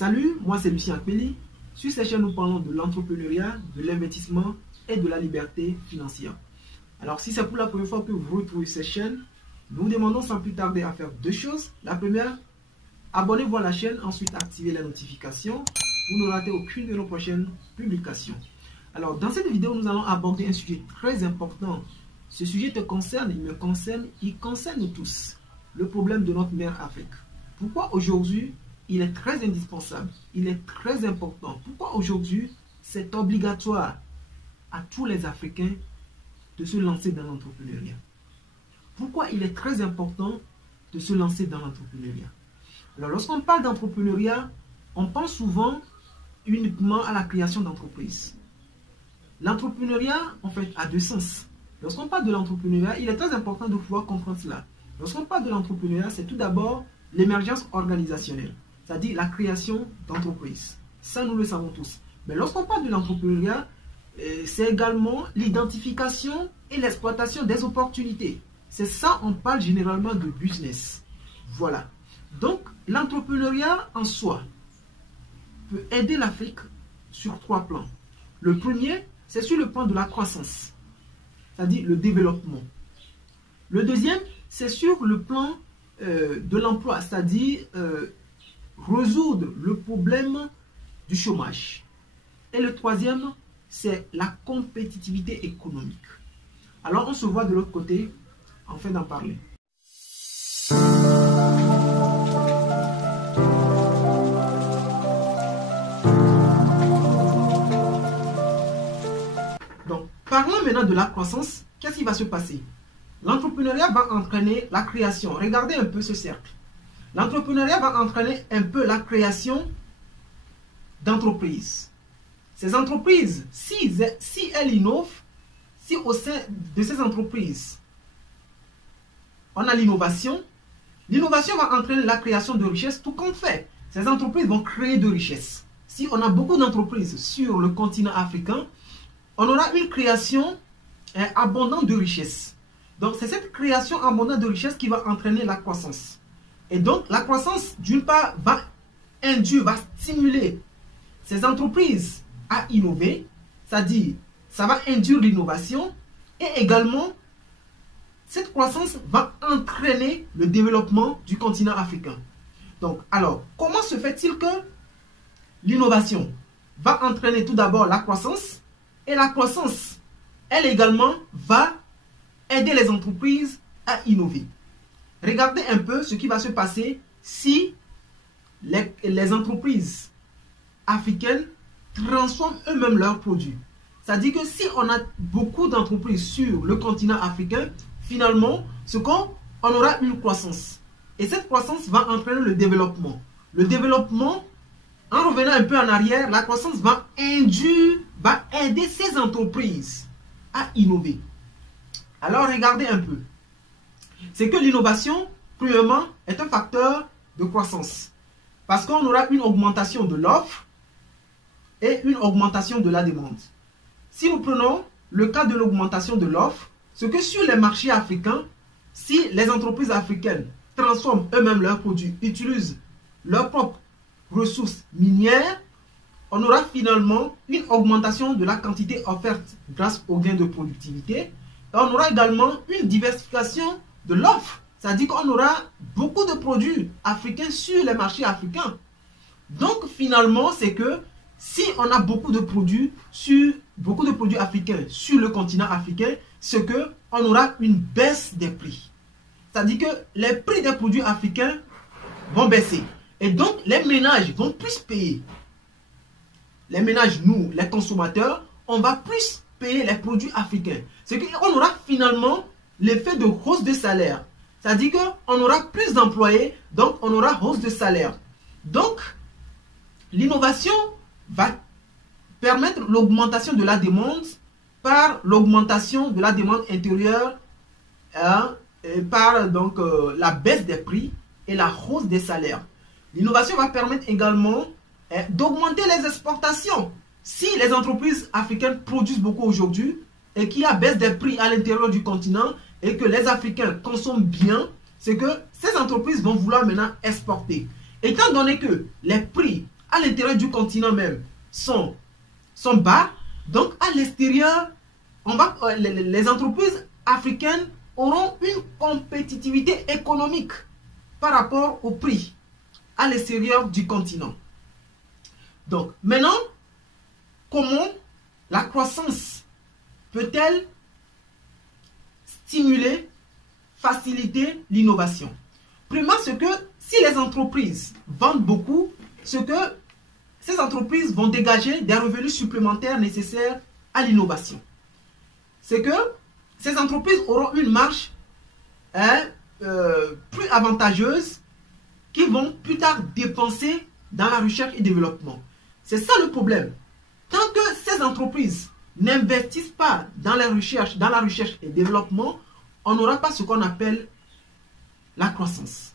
Salut, moi c'est Lucien Akpeli. Sur cette chaîne, nous parlons de l'entrepreneuriat, de l'investissement et de la liberté financière. Alors, si c'est pour la première fois que vous retrouvez cette chaîne, nous vous demandons sans plus tarder à faire deux choses. La première, abonnez-vous à la chaîne, ensuite activez les notifications pour ne rater aucune de nos prochaines publications. Alors, dans cette vidéo, nous allons aborder un sujet très important. Ce sujet te concerne, il me concerne, il concerne nous tous. Le problème de notre mère Afrique. Pourquoi aujourd'hui il est très indispensable, il est très important. Pourquoi aujourd'hui c'est obligatoire à tous les Africains de se lancer dans l'entrepreneuriat? Pourquoi il est très important de se lancer dans l'entrepreneuriat? Alors lorsqu'on parle d'entrepreneuriat, on pense souvent uniquement à la création d'entreprises. L'entrepreneuriat en fait a deux sens. Lorsqu'on parle de l'entrepreneuriat, il est très important de pouvoir comprendre cela. Lorsqu'on parle de l'entrepreneuriat, c'est tout d'abord l'émergence organisationnelle, c'est-à-dire la création d'entreprises. Ça, nous le savons tous. Mais lorsqu'on parle de l'entrepreneuriat, c'est également l'identification et l'exploitation des opportunités. C'est ça, on parle généralement de business. Voilà. Donc, l'entrepreneuriat en soi peut aider l'Afrique sur trois plans. Le premier, c'est sur le plan de la croissance, c'est-à-dire le développement. Le deuxième, c'est sur le plan de l'emploi, c'est-à-dire résoudre le problème du chômage. Et le troisième, c'est la compétitivité économique. Alors, on se voit de l'autre côté, afin d'en parler. Donc, parlons maintenant de la croissance. Qu'est-ce qui va se passer? L'entrepreneuriat va entraîner la création. Regardez un peu ce cercle. L'entrepreneuriat va entraîner un peu la création d'entreprises. Ces entreprises, si elles innovent, si au sein de ces entreprises, on a l'innovation, l'innovation va entraîner la création de richesses, tout compte fait. Ces entreprises vont créer de richesses. Si on a beaucoup d'entreprises sur le continent africain, on aura une création abondante de richesses. Donc, c'est cette création abondante de richesses qui va entraîner la croissance. Et donc, la croissance, d'une part, va stimuler ces entreprises à innover, c'est-à-dire, ça va induire l'innovation, et également, cette croissance va entraîner le développement du continent africain. Donc, alors, comment se fait-il que l'innovation va entraîner tout d'abord la croissance, et la croissance, elle également, va aider les entreprises à innover? Regardez un peu ce qui va se passer si les entreprises africaines transforment eux-mêmes leurs produits. C'est-à-dire que si on a beaucoup d'entreprises sur le continent africain, finalement, on aura une croissance. Et cette croissance va entraîner le développement. Le développement, en revenant un peu en arrière, la croissance va aider ces entreprises à innover. Alors, regardez un peu. C'est que l'innovation, premièrement, est un facteur de croissance. Parce qu'on aura une augmentation de l'offre et une augmentation de la demande. Si nous prenons le cas de l'augmentation de l'offre, c'est que sur les marchés africains, si les entreprises africaines transforment eux-mêmes leurs produits, utilisent leurs propres ressources minières, on aura finalement une augmentation de la quantité offerte grâce aux gains de productivité. Et on aura également une diversification de l'offre. C'est-à-dire qu'on aura beaucoup de produits africains sur les marchés africains. Donc finalement, c'est que si on a beaucoup de produits africains sur le continent africain, c'est qu'on aura une baisse des prix. C'est-à-dire que les prix des produits africains vont baisser. Et donc les ménages vont plus payer. Les ménages, nous, les consommateurs, on va plus payer les produits africains. C'est qu'on aura finalement l'effet de hausse de salaire. C'est-à-dire qu'on aura plus d'employés, donc on aura hausse de salaire. Donc, l'innovation va permettre l'augmentation de la demande par l'augmentation de la demande intérieure, par donc, la baisse des prix et la hausse des salaires. L'innovation va permettre également d'augmenter les exportations. Si les entreprises africaines produisent beaucoup aujourd'hui et qu'il y a baisse des prix à l'intérieur du continent et que les Africains consomment bien, c'est que ces entreprises vont vouloir maintenant exporter. Étant donné que les prix à l'intérieur du continent même sont bas, donc à l'extérieur, les entreprises africaines auront une compétitivité économique par rapport au prix à l'extérieur du continent. Donc maintenant, comment la croissance peut-elle stimuler, faciliter l'innovation? Premièrement, c'est que si les entreprises vendent beaucoup, c'est que ces entreprises vont dégager des revenus supplémentaires nécessaires à l'innovation. C'est que ces entreprises auront une marge plus avantageuse qu'ils vont plus tard dépenser dans la recherche et développement. C'est ça le problème. Tant que ces entreprises n'investissent pas dans la recherche et développement, on n'aura pas ce qu'on appelle la croissance.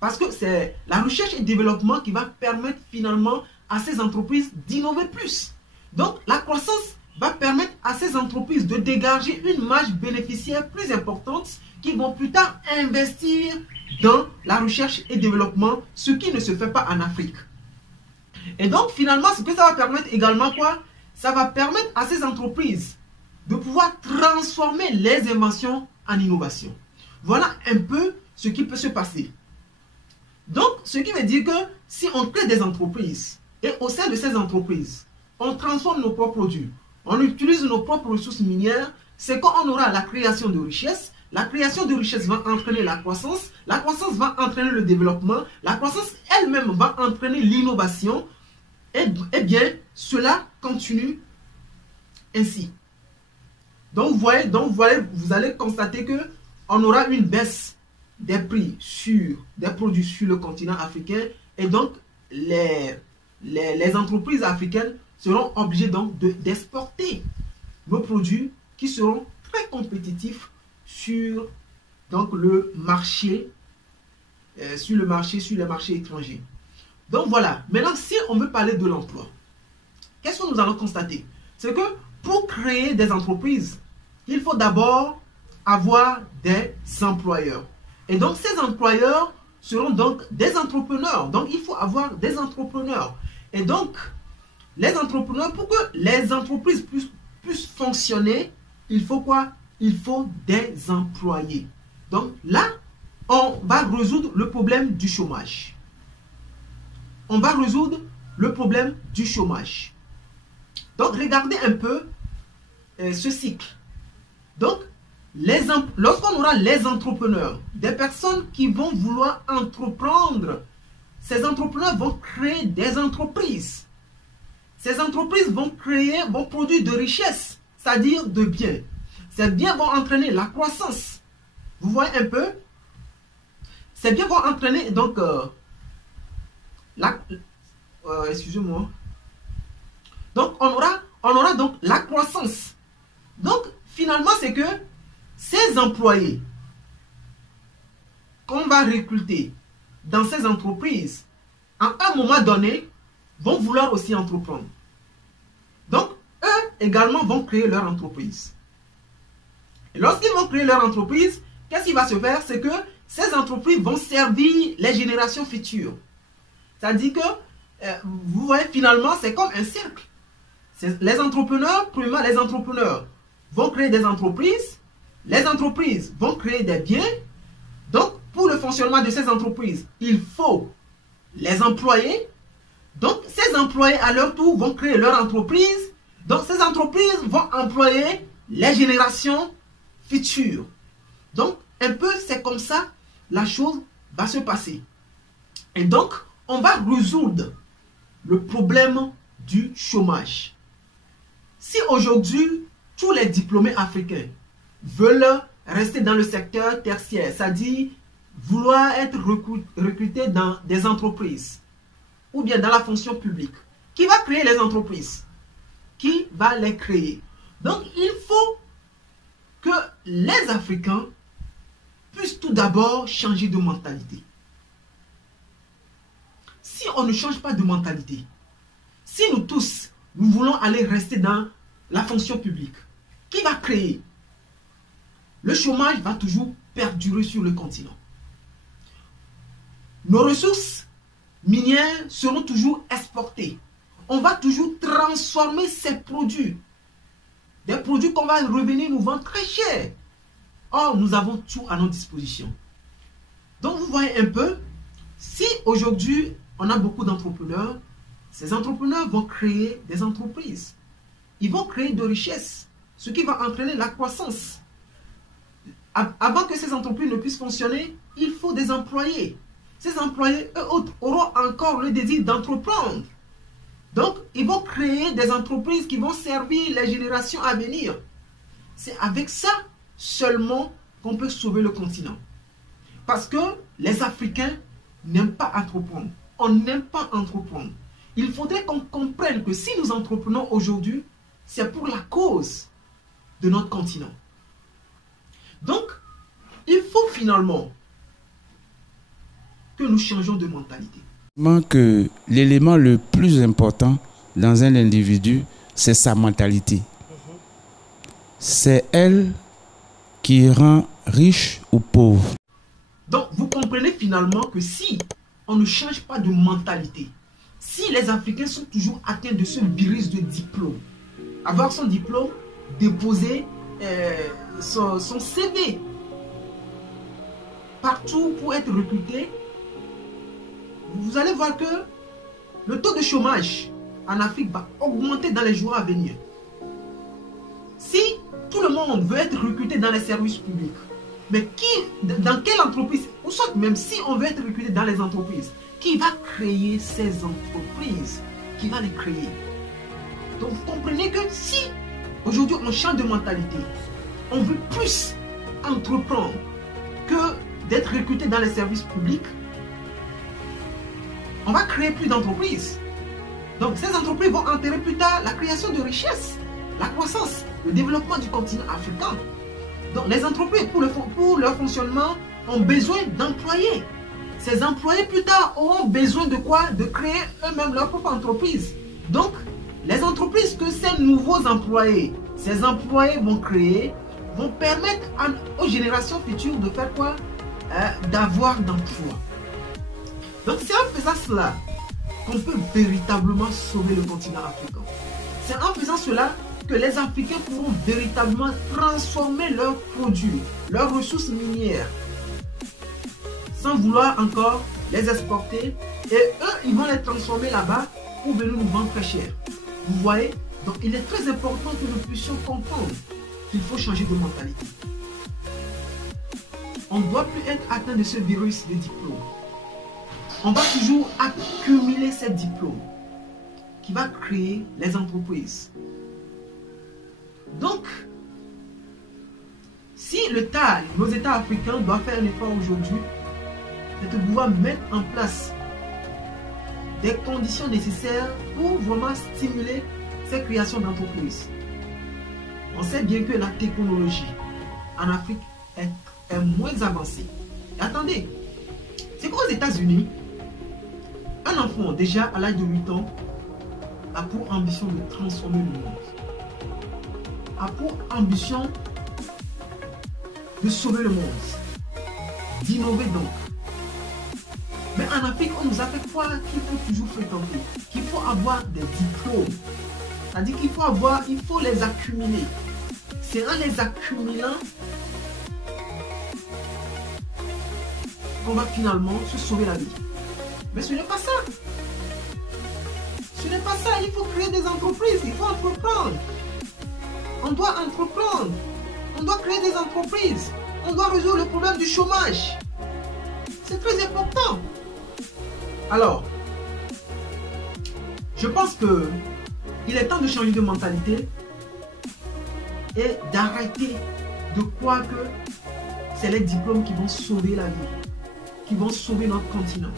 Parce que c'est la recherche et développement qui va permettre finalement à ces entreprises d'innover plus. Donc la croissance va permettre à ces entreprises de dégager une marge bénéficiaire plus importante qui vont plus tard investir dans la recherche et développement, ce qui ne se fait pas en Afrique. Et donc finalement, ce que ça va permettre également quoi? Ça va permettre à ces entreprises de pouvoir transformer les inventions en innovation. Voilà un peu ce qui peut se passer. Donc, ce qui veut dire que si on crée des entreprises et au sein de ces entreprises, on transforme nos propres produits, on utilise nos propres ressources minières, c'est quand on aura la création de richesses. La création de richesses va entraîner la croissance va entraîner le développement, la croissance elle-même va entraîner l'innovation. Et bien, cela continue ainsi. Donc, vous allez constater que on aura une baisse des prix sur des produits sur le continent africain et donc les entreprises africaines seront obligées donc d'exporter nos produits qui seront très compétitifs sur donc le marché, sur les marchés étrangers. Donc voilà, maintenant si on veut parler de l'emploi, qu'est-ce que nous allons constater? C'est que pour créer des entreprises, il faut d'abord avoir des employeurs. Et donc ces employeurs seront donc des entrepreneurs. Donc il faut avoir des entrepreneurs. Et donc les entrepreneurs, pour que les entreprises puissent fonctionner, il faut quoi? Il faut des employés. Donc là, on va résoudre le problème du chômage. On va résoudre le problème du chômage. Donc regardez un peu ce cycle. Donc lorsqu'on aura les entrepreneurs, des personnes qui vont vouloir entreprendre, ces entrepreneurs vont créer des entreprises. Ces entreprises vont produire de richesses, c'est-à-dire de biens. Ces biens vont entraîner la croissance. Vous voyez un peu? Ces biens vont entraîner donc excusez-moi. Donc on aura donc la croissance. Donc finalement c'est que ces employés qu'on va recruter dans ces entreprises, à un moment donné, vont vouloir aussi entreprendre. Donc, eux également vont créer leur entreprise. Et lorsqu'ils vont créer leur entreprise, qu'est-ce qui va se faire? C'est que ces entreprises vont servir les générations futures. C'est-à-dire que, vous voyez, finalement, c'est comme un cercle. Les entrepreneurs, premièrement, les entrepreneurs vont créer des entreprises. Les entreprises vont créer des biens. Donc, pour le fonctionnement de ces entreprises, il faut les employer. Donc, ces employés, à leur tour, vont créer leur entreprise. Donc, ces entreprises vont employer les générations futures. Donc, un peu, c'est comme ça, la chose va se passer. Et donc, on va résoudre le problème du chômage. Si aujourd'hui, tous les diplômés africains veulent rester dans le secteur tertiaire, c'est-à-dire vouloir être recrutés dans des entreprises ou bien dans la fonction publique, qui va créer les entreprises? Qui va les créer? Donc, il faut que les Africains puissent tout d'abord changer de mentalité. Si on ne change pas de mentalité, si nous tous, nous voulons aller rester dans la fonction publique, qui va créer? Le chômage va toujours perdurer sur le continent. Nos ressources minières seront toujours exportées. On va toujours transformer ces produits. Des produits qu'on va revenir nous vendre très cher. Or, nous avons tout à notre disposition. Donc, vous voyez un peu, si aujourd'hui, on a beaucoup d'entrepreneurs, ces entrepreneurs vont créer des entreprises. Ils vont créer de richesses, ce qui va entraîner la croissance. Avant que ces entreprises ne puissent fonctionner, il faut des employés. Ces employés, eux autres, auront encore le désir d'entreprendre. Donc, ils vont créer des entreprises qui vont servir les générations à venir. C'est avec ça seulement qu'on peut sauver le continent. Parce que les Africains n'aiment pas entreprendre. On n'aime pas entreprendre. Il faudrait qu'on comprenne que si nous entreprenons aujourd'hui, c'est pour la cause de notre continent. Donc, il faut finalement que nous changeons de mentalité. Que l'élément le plus important dans un individu, c'est sa mentalité. C'est elle qui rend riche ou pauvre. Donc, vous comprenez finalement que si on ne change pas de mentalité, si les Africains sont toujours atteints de ce virus de diplôme, avoir son diplôme, déposer son CV partout pour être recruté, vous allez voir que le taux de chômage en Afrique va augmenter dans les jours à venir. Si tout le monde veut être recruté dans les services publics, mais dans quelle entreprise, ou soit même si on veut être recruté dans les entreprises, qui va créer ces entreprises? Qui va les créer? Donc vous comprenez que si aujourd'hui on change de mentalité, on veut plus entreprendre que d'être recruté dans les services publics, on va créer plus d'entreprises. Donc ces entreprises vont enterrer plus tard la création de richesses, la croissance, le développement du continent africain. Donc les entreprises, pour leur fonctionnement, ont besoin d'employés. Ces employés plus tard auront besoin de quoi? De créer eux-mêmes leur propre entreprise. Donc les entreprises que ces nouveaux employés, ces employés vont créer, vont permettre aux générations futures de faire quoi? D'avoir d'emploi. Donc c'est en faisant cela qu'on peut véritablement sauver le continent africain. C'est en faisant cela que les Africains pourront véritablement transformer leurs produits, leurs ressources minières, sans vouloir encore les exporter. Et eux, ils vont les transformer là-bas pour venir nous vendre très cher. Vous voyez? Donc il est très important que nous puissions comprendre qu'il faut changer de mentalité. On ne doit plus être atteint de ce virus de diplôme. On va toujours accumuler ces diplômes qui va créer les entreprises. Donc, si nos États africains doivent faire un effort aujourd'hui, c'est de pouvoir mettre en place des conditions nécessaires pour vraiment stimuler ces créations d'entreprises. On sait bien que la technologie en Afrique est moins avancée. Et attendez, c'est qu'aux États-Unis, un enfant déjà à l'âge de 8 ans a pour ambition de transformer le monde. A pour ambition de sauver le monde, d'innover donc. Mais en Afrique, on nous a fait croire qu'il faut toujours fréquenter, qu'il faut avoir des diplômes. C'est-à-dire qu'il faut les accumuler. C'est en les accumulant qu'on va finalement se sauver la vie. Mais ce n'est pas ça. Ce n'est pas ça. Il faut créer des entreprises, il faut entreprendre. On doit entreprendre. On doit créer des entreprises. On doit résoudre le problème du chômage. C'est très important. Alors, je pense que il est temps de changer de mentalité et d'arrêter de croire que c'est les diplômes qui vont sauver la vie, qui vont sauver notre continent.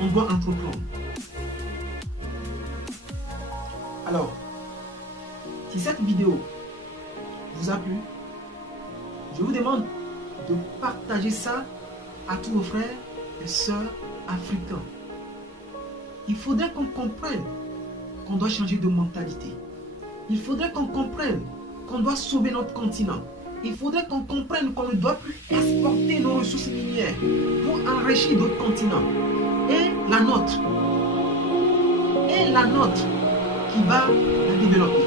On doit entreprendre. Alors, si cette vidéo vous a plu, je vous demande de partager ça à tous vos frères et sœurs africains. Il faudrait qu'on comprenne qu'on doit changer de mentalité. Il faudrait qu'on comprenne qu'on doit sauver notre continent. Il faudrait qu'on comprenne qu'on ne doit plus exporter nos ressources minières pour enrichir d'autres continents. Et la nôtre et la nôtre qui va la développer.